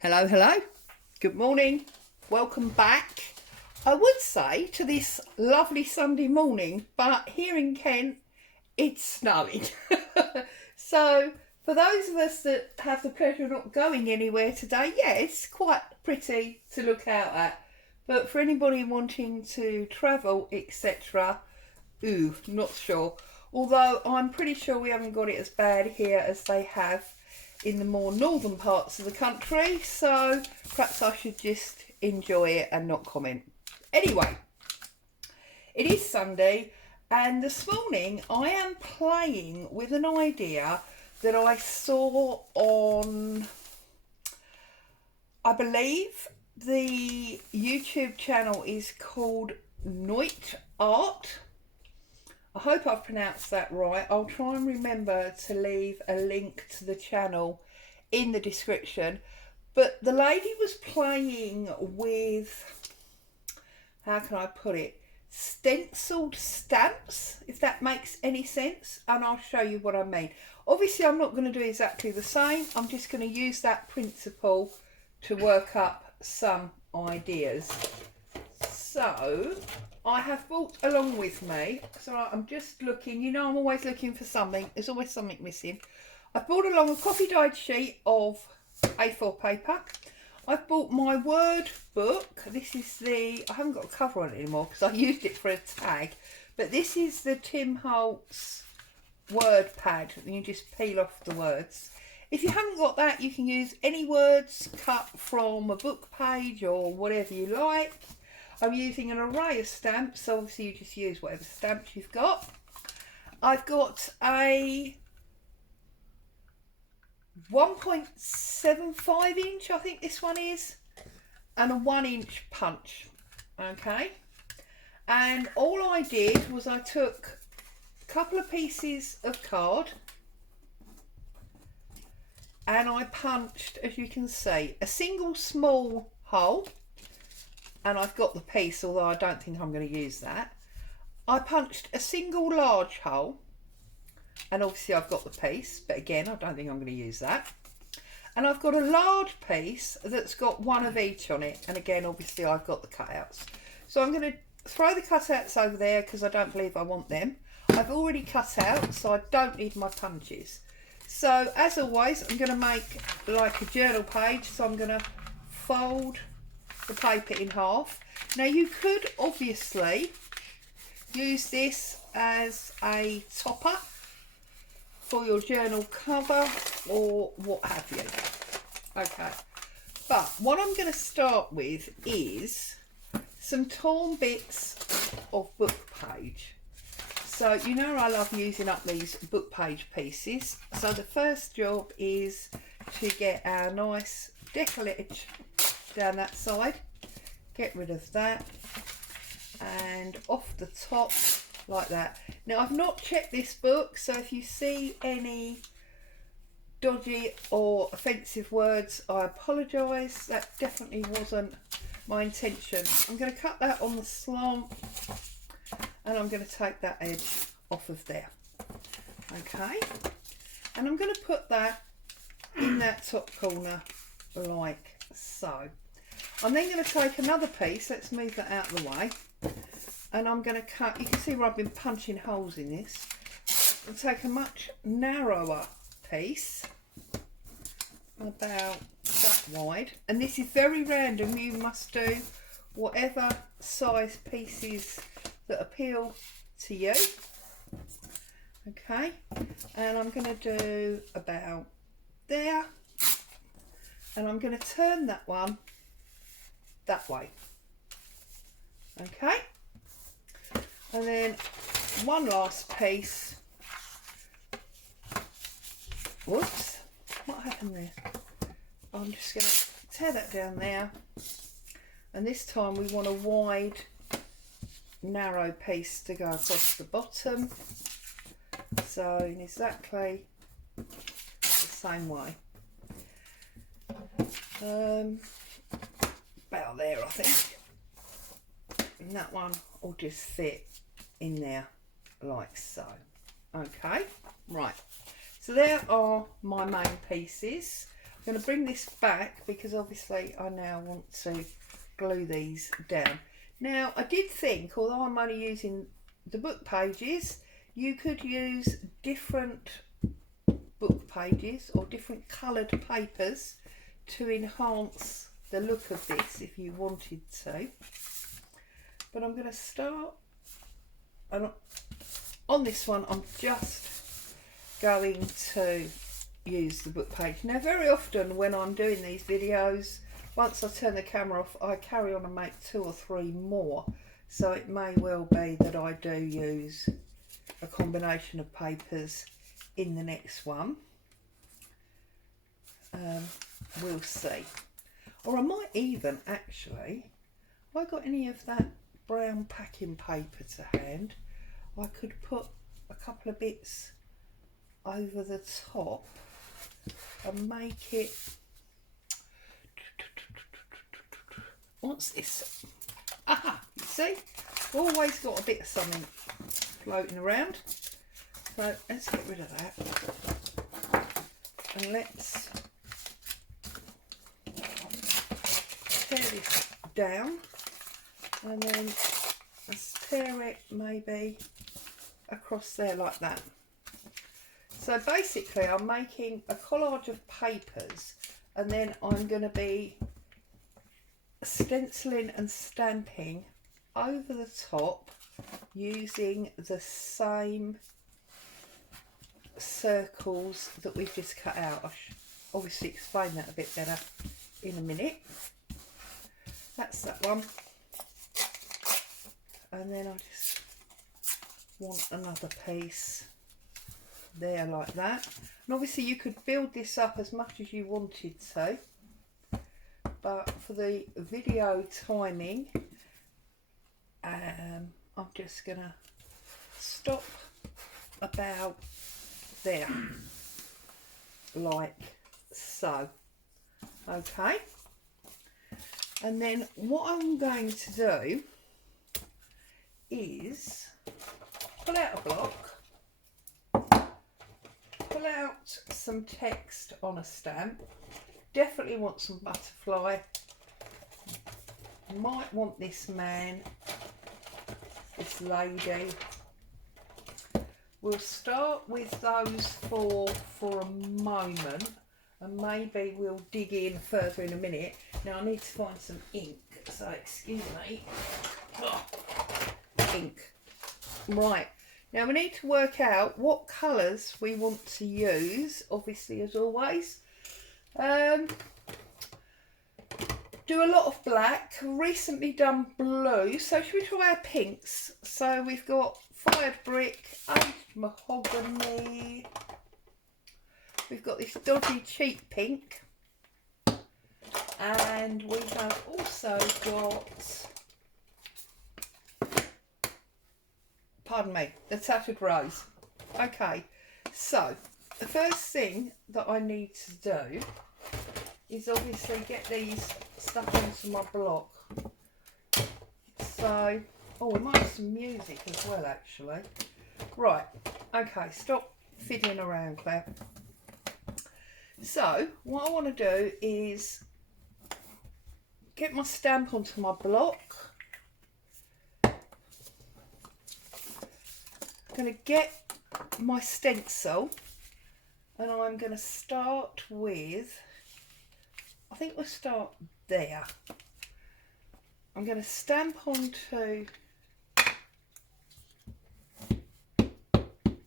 Hello, hello. Good morning. Welcome back. I would say to this lovely Sunday morning, but here in Kent, it's snowing. So, for those of us that have the pleasure of not going anywhere today, yeah, it's quite pretty to look out at. But for anybody wanting to travel, etc., ooh, not sure. Although I'm pretty sure we haven't got it as bad here as they have in the more northern parts of the country, so perhaps I should just enjoy it and not comment. Anyway, it is Sunday, and this morning I am playing with an idea that I saw on, I believe the YouTube channel is called Noit Art. I hope I've pronounced that right. I'll try and remember to leave a link to the channel in the description. But the lady was playing with, how can I put it, stenciled stamps, if that makes any sense. And I'll show you what I mean. Obviously, I'm not going to do exactly the same. I'm just going to use that principle to work up some ideas. So I have brought along with me, so I'm just looking, you know I'm always looking for something, there's always something missing. I've brought along a coffee dyed sheet of A4 paper. I've bought my word book. This is the, I haven't got a cover on it anymore because I used it for a tag, but this is the Tim Holtz word pad, and you just peel off the words. If you haven't got that, you can use any words cut from a book page or whatever you like. I'm using an array of stamps, so obviously you just use whatever stamps you've got. I've got a 1.75 inch, I think this one is, and a 1 inch punch, okay? And all I did was I took a couple of pieces of card and I punched, as you can see, a single small hole. And I've got the piece, although I don't think I'm going to use that. I punched a single large hole, and obviously I've got the piece, but again I don't think I'm going to use that. And I've got a large piece that's got one of each on it, and again obviously I've got the cutouts. So I'm going to throw the cutouts over there because I don't believe I want them. I've already cut out, so I don't need my punches. So as always, I'm going to make like a journal page, so I'm going to fold the paper in half. Now you could obviously use this as a topper for your journal cover or what have you. Okay, but what I'm going to start with is some torn bits of book page. So you know I love using up these book page pieces. So the first job is to get our nice decollage down that side, get rid of that, and off the top like that. Now I've not checked this book, so if you see any dodgy or offensive words, I apologise. That definitely wasn't my intention. I'm going to cut that on the slant, and I'm going to take that edge off of there. Okay, and I'm going to put that in that top corner like so. I'm then going to take another piece, let's move that out of the way, and I'm going to cut, you can see where I've been punching holes in this, and take a much narrower piece, about that wide, and this is very random, you must do whatever size pieces that appeal to you. Okay, and I'm going to do about there, and I'm going to turn that one that way. Okay, and then one last piece. Whoops, what happened there? I'm just going to tear that down there, and this time we want a wide narrow piece to go across the bottom, so in exactly the same way. About there I think, and that one will just fit in there like so. Okay, right, so there are my main pieces. I'm going to bring this back because obviously I now want to glue these down. Now I did think, although I'm only using the book pages, you could use different book pages or different coloured papers to enhance the look of this if you wanted to. But I'm going to start, and on this one I'm just going to use the book page. Now very often when I'm doing these videos, once I turn the camera off, I carry on and make 2 or 3 more, so it may well be that I do use a combination of papers in the next one. We'll see. Or I might even actually, have I got any of that brown packing paper to hand, I could put a couple of bits over the top and make it, what's this? Aha, you see, always got a bit of something floating around. So let's get rid of that and let's tear this down, and then let's tear it maybe across there like that. So basically I'm making a collage of papers, and then I'm going to be stenciling and stamping over the top using the same circles that we've just cut out. I'll obviously explain that a bit better in a minute. That's that one. And then I just want another piece there like that. And obviously you could build this up as much as you wanted to, but for the video timing, I'm just gonna stop about there, like so. Okay, and then what I'm going to do is pull out a block, pull out some text on a stamp. Definitely want some butterfly. Might want this man, this lady. We'll start with those four for a moment, and maybe we'll dig in further in a minute. Now I need to find some ink, so excuse me. Oh, ink. Right, now we need to work out what colours we want to use, obviously, as always. Do a lot of black, recently done blue, so should we try our pinks? So we've got fired brick, aged mahogany, we've got this dodgy cheap pink, and we have also got, pardon me, the tattered rose. Okay, so the first thing that I need to do is obviously get these stuck onto my block. So, oh, we might have some music as well actually. Right, okay, stop fiddling around, Claire. So what I want to do is get my stamp onto my block. I'm going to get my stencil, and I'm going to start with, I think we'll start there. I'm going to stamp onto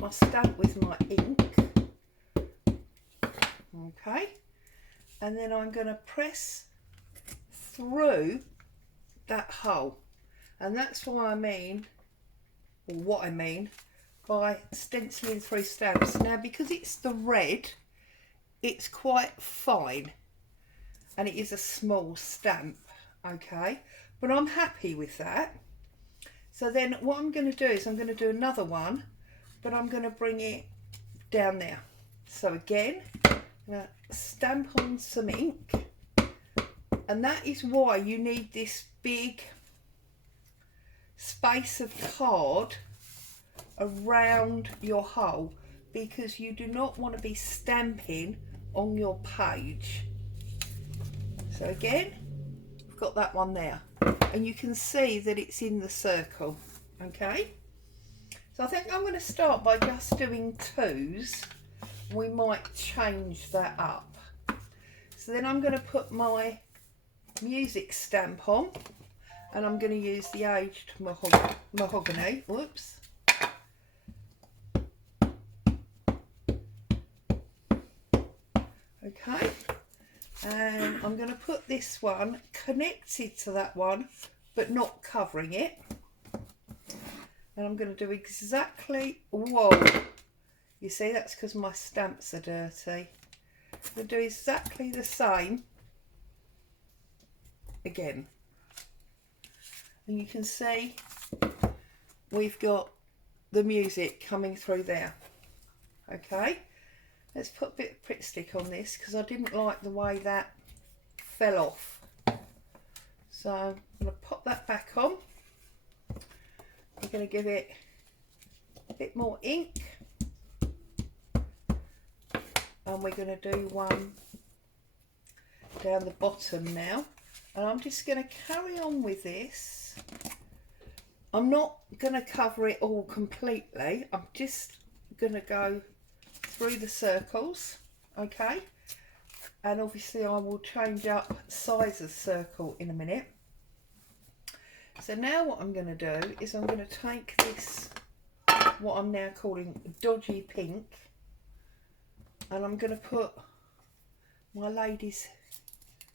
my stamp with my ink. Okay, and then I'm going to press through that hole, and that's what I mean by stenciling through stamps. Now because it's the red, it's quite fine and it is a small stamp, okay, but I'm happy with that. So then what I'm going to do is I'm going to do another one, but I'm going to bring it down there. So again, I'm going to stamp on some ink, and that is why you need this big space of card around your hole, because you do not want to be stamping on your page. So again, I've got that one there, and you can see that it's in the circle. Okay, so I think I'm going to start by just doing 2s. We might change that up. So then I'm going to put my music stamp on, and I'm going to use the aged mahogany. Whoops. Okay, and I'm going to put this one connected to that one but not covering it, and I'm going to do exactly, whoa, you see, that's because my stamps are dirty. I'm going to do exactly the same again, and you can see we've got the music coming through there. Okay, let's put a bit of Pritt Stick on this because I didn't like the way that fell off. So I'm going to pop that back on. We're going to give it a bit more ink, and we're going to do one down the bottom now. And I'm just going to carry on with this. I'm not going to cover it all completely. I'm just going to go through the circles, okay? And obviously I will change up size of circle in a minute. So now what I'm going to do is I'm going to take this, what I'm now calling dodgy pink, and I'm going to put my lady's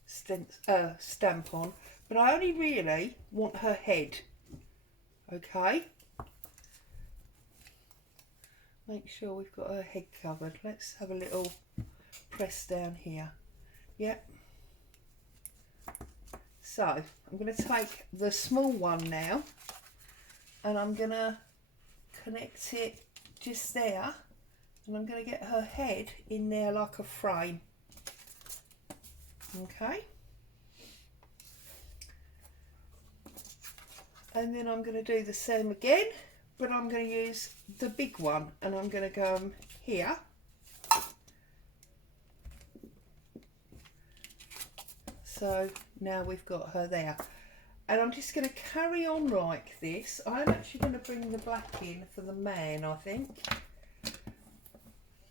stamp on, but I only really want her head. Okay, make sure we've got her head covered. Let's have a little press down here. Yep. So I'm going to take the small one now, and I'm going to connect it just there, and I'm going to get her head in there like a frame. Okay, and then I'm going to do the same again, but I'm going to use the big one, and I'm going to go here, so now we've got her there, and I'm just going to carry on like this. I'm actually going to bring the black in for the man, I think.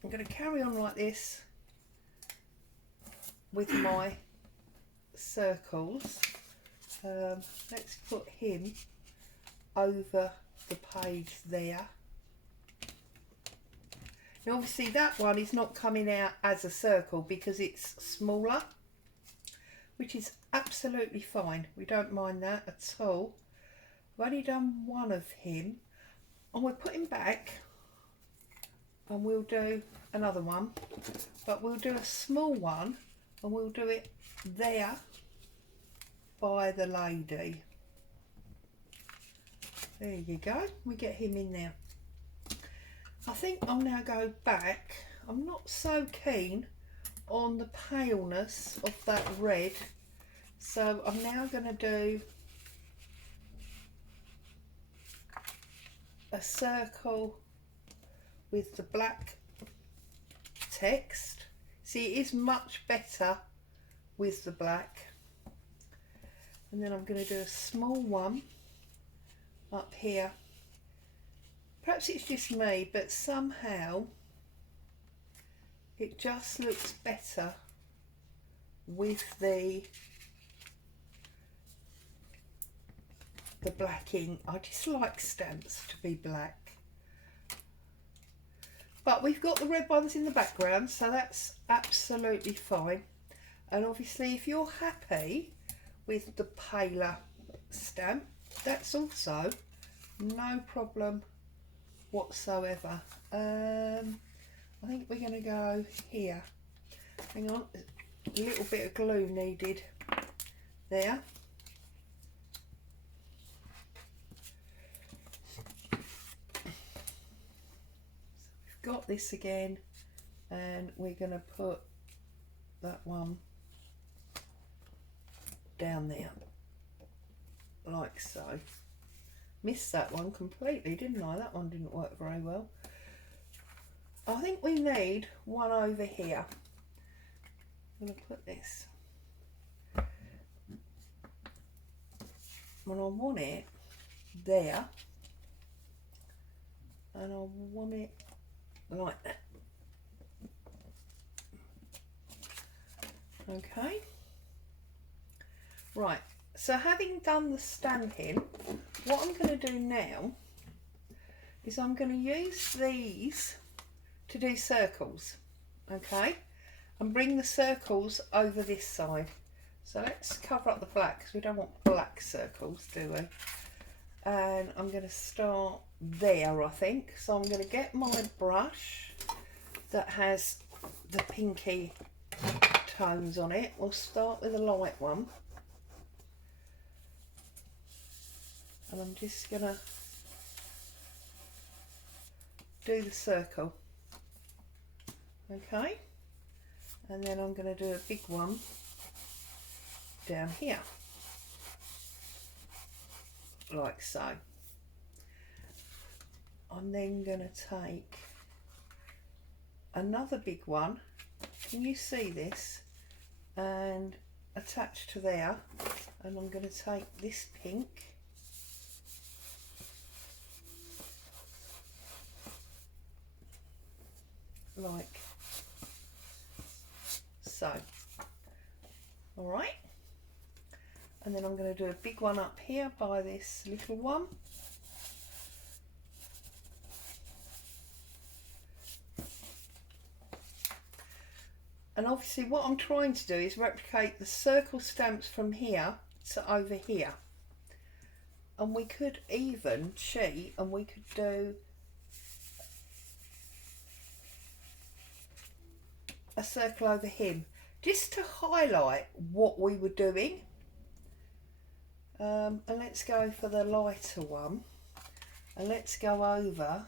I'm going to carry on like this with my circles. Let's put him over the page there. Now obviously that one is not coming out as a circle because it's smaller, which is absolutely fine. We don't mind that at all. I've only done one of him, and we'll put him back and we'll do another one, but we'll do a small one and we'll do it there by the lady. There you go, we get him in there. I think I'll now go back. I'm not so keen on the paleness of that red, so I'm now going to do a circle with the black text. See, it is much better with the black. And then I'm going to do a small one up here. Perhaps it's just me, but somehow it just looks better with the black ink. I just like stamps to be black. But we've got the red ones in the background, so that's absolutely fine. And obviously if you're happy with the paler stamp, that's also no problem whatsoever. I think we're going to go here. Hang on, a little bit of glue needed there. So we've got this again, and we're going to put that one down there like so. Missed that one completely, didn't I? That one didn't work very well. I think we need one over here, I'm going to put this when I want it there, and I want it like that. Okay, right, so having done the stamping, what I'm going to do now is I'm going to use these to do circles, okay, and bring the circles over this side. So let's cover up the black because we don't want black circles, do we? And I'm going to start there, I think. So I'm going to get my brush that has the pinky tones on it. We'll start with a light one. And I'm just going to do the circle. Okay. And then I'm going to do a big one down here. Like so. I'm then going to take another big one. Can you see this? And attach to there. And I'm going to take this pink. Like so. Alright. And then I'm going to do a big one up here by this little one. And obviously what I'm trying to do is replicate the circle stamps from here to over here. And we could even cheat and we could do a circle over him, just to highlight what we were doing. And let's go for the lighter one, and let's go over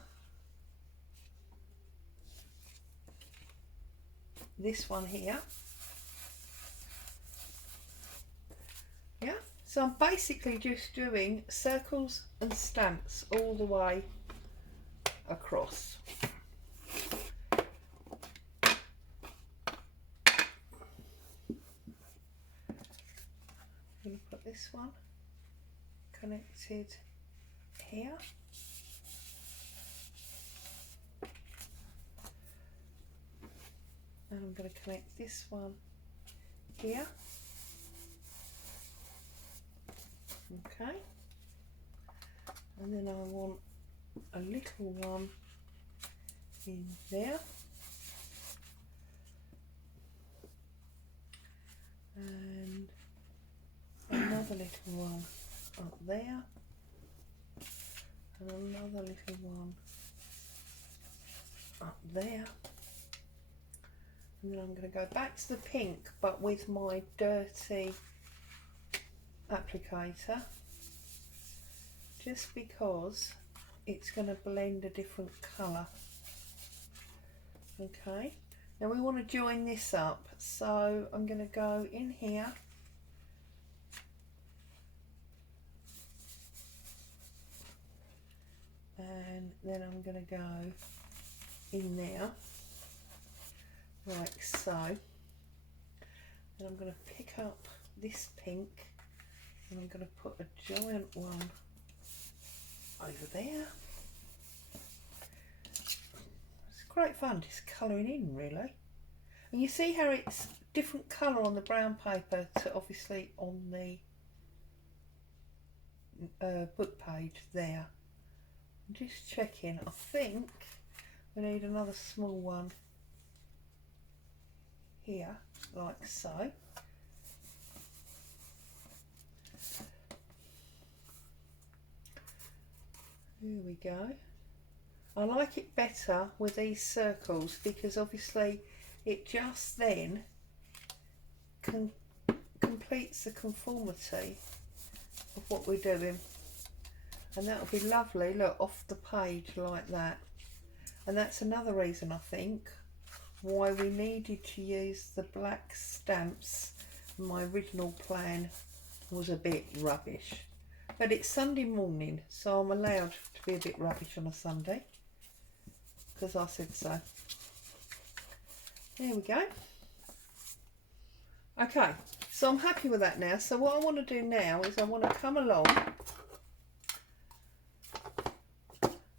this one here. Yeah, so I'm basically just doing circles and stamps all the way across. I'm going to put this one connected here. And I'm going to connect this one here. Okay. And then I want a little one in there. And another little one up there. And another little one up there. And then I'm going to go back to the pink, but with my dirty applicator, just because it's going to blend a different colour. Okay, now we want to join this up, so I'm going to go in here and then I'm going to go in there like so, and I'm going to pick up this pink and I'm going to put a giant one over there. It's great fun just colouring in, really. And you see how it's different colour on the brown paper to obviously on the book page there. I'm just checking, I think we need another small one here, like so. There we go. I like it better with these circles because obviously it just then completes the conformity of what we're doing. And that will be lovely, look, off the page like that. And that's another reason I think why we needed to use the black stamps. My original plan was a bit rubbish. But it's Sunday morning, so I'm allowed to be a bit rubbish on a Sunday. Because I said so. There we go. Okay, so I'm happy with that now. So what I want to do now is I want to come along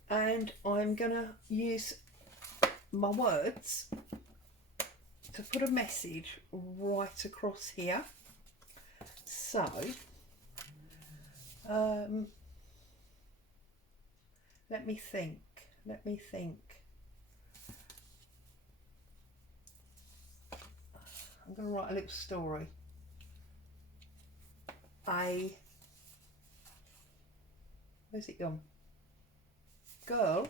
and I'm going to use my words to put a message right across here. So let me think. I'm going to write a little story. Where's it gone? Girl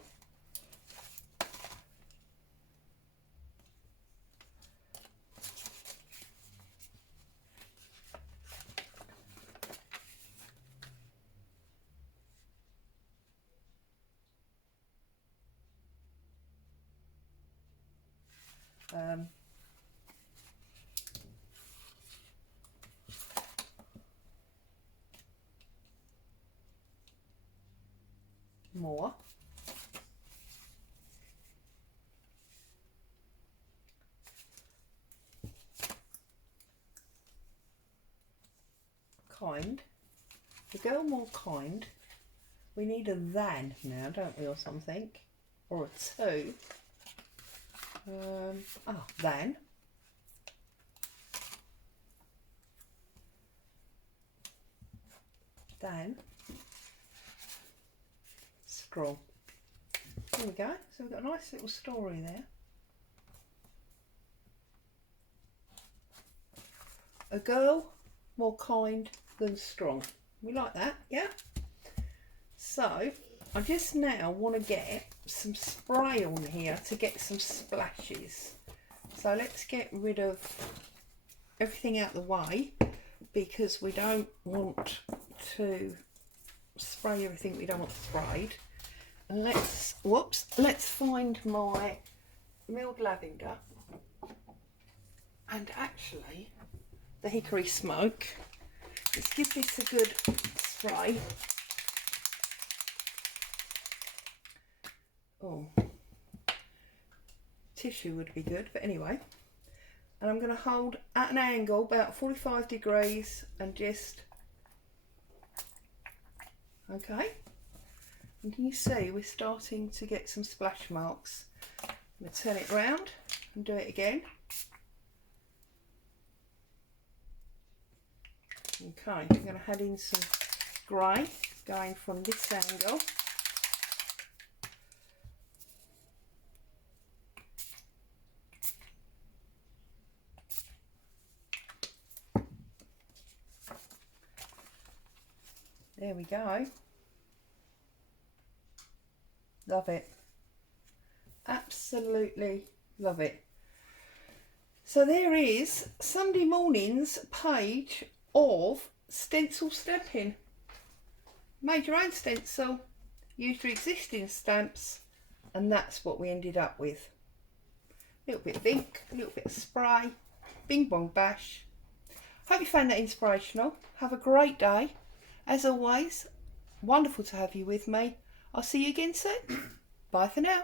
more kind. The girl more kind. We need a than now, don't we, or something, or a to. Then strong. There we go. So we've got a nice little story there. A girl more kind than strong. We like that, yeah? So I just now want to get some spray on here to get some splashes. So let's get rid of everything out the way because we don't want to spray everything we don't want sprayed. And let's find my milled lavender and actually the hickory smoke. Let's give this a good spray. Oh, tissue would be good, but anyway. And I'm going to hold at an angle about 45 degrees and just, okay. And can you see we're starting to get some splash marks? I'm going to turn it round and do it again. Okay, I'm going to add in some grey going from this angle. There we go. Love it. Absolutely love it. So there is Sunday morning's page of stencil stamping. Made your own stencil, used your existing stamps, and that's what we ended up with. A little bit of ink, a little bit of spray, bing bong bash. Hope you found that inspirational. Have a great day. As always, wonderful to have you with me. I'll see you again soon. Bye for now.